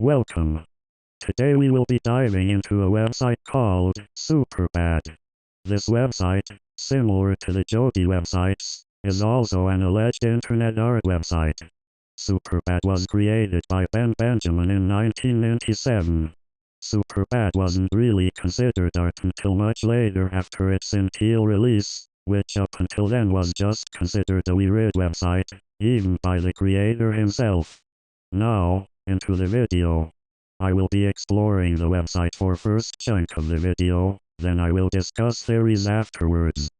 Welcome. Today we will be diving into a website called Superbad. This website, similar to the Jodi websites, is also an alleged internet art website. Superbad was created by Ben Benjamin in 1997. Superbad wasn't really considered art until much later after its Intel release, which up until then was just considered a weird website, even by the creator himself. Now, into the video. I will be exploring the website for first chunk of the video, then I will discuss theories afterwards.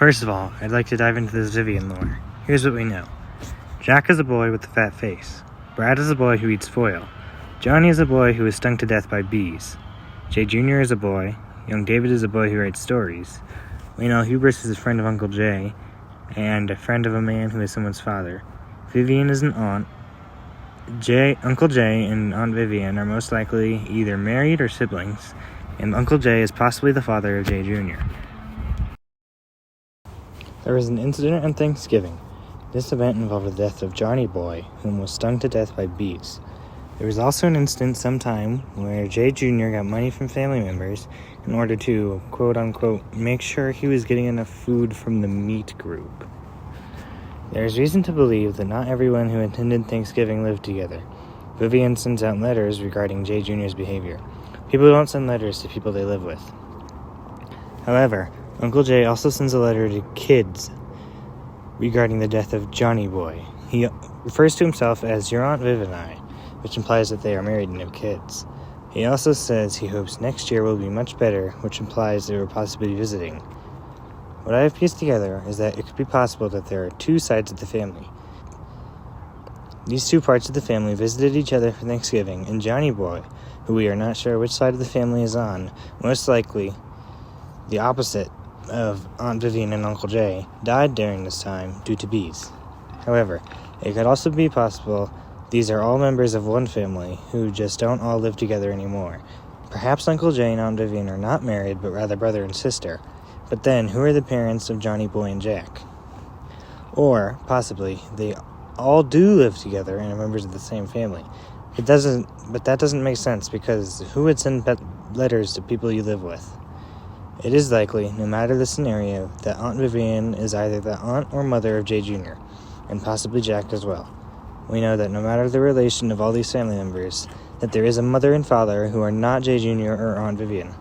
First of all, I'd like to dive into this Vivian lore. Here's what we know. Jack is a boy with a fat face. Brad is a boy who eats foil. Johnny is a boy who is stung to death by bees. Jay Jr. is a boy. Young David is a boy who writes stories. Wayne L. Hubris is a friend of Uncle Jay, and a friend of a man who is someone's father. Vivian is an aunt. Uncle Jay and Aunt Vivian are most likely either married or siblings, and Uncle Jay is possibly the father of Jay Jr. There was an incident on Thanksgiving. This event involved the death of Johnny Boy, whom was stung to death by bees. There was also an instance sometime where Jay Jr. got money from family members in order to, quote-unquote, make sure he was getting enough food from the meat group. There is reason to believe that not everyone who attended Thanksgiving lived together. Vivian sends out letters regarding Jay Jr.'s behavior. People don't send letters to people they live with. However, Uncle Jay also sends a letter to kids regarding the death of Johnny Boy. He refers to himself as your Aunt Viv and I, which implies that they are married and have kids. He also says he hopes next year will be much better, which implies they were possibly visiting. What I have pieced together is that it could be possible that there are two sides of the family. These two parts of the family visited each other for Thanksgiving, and Johnny Boy, who we are not sure which side of the family is on, most likely the opposite of Aunt Vivian and Uncle Jay, died during this time due to bees. However, it could also be possible these are all members of one family who just don't all live together anymore. Perhaps Uncle Jay and Aunt Vivian are not married, but rather brother and sister. But then, who are the parents of Johnny Boy and Jack? Or, possibly, they all do live together and are members of the same family. But that doesn't make sense, because who would send letters to people you live with? It is likely, no matter the scenario, that Aunt Vivian is either the aunt or mother of Jay Jr., and possibly Jack as well. We know that no matter the relation of all these family members, that there is a mother and father who are not Jay Jr. or Aunt Vivian.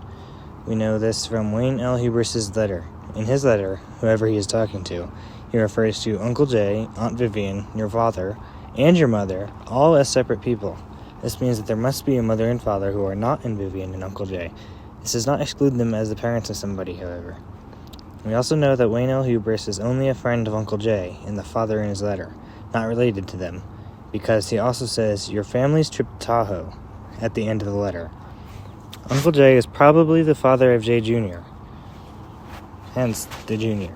We know this from Wayne L. Hubris' letter. In his letter, whoever he is talking to, he refers to Uncle Jay, Aunt Vivian, your father, and your mother, all as separate people. This means that there must be a mother and father who are not in Vivian and Uncle Jay. This does not exclude them as the parents of somebody, however. We also know that Wayne L. Hubris is only a friend of Uncle Jay and the father in his letter, not related to them, because he also says, your family's trip to Tahoe, at the end of the letter. Uncle Jay is probably the father of Jay Jr., hence the Jr.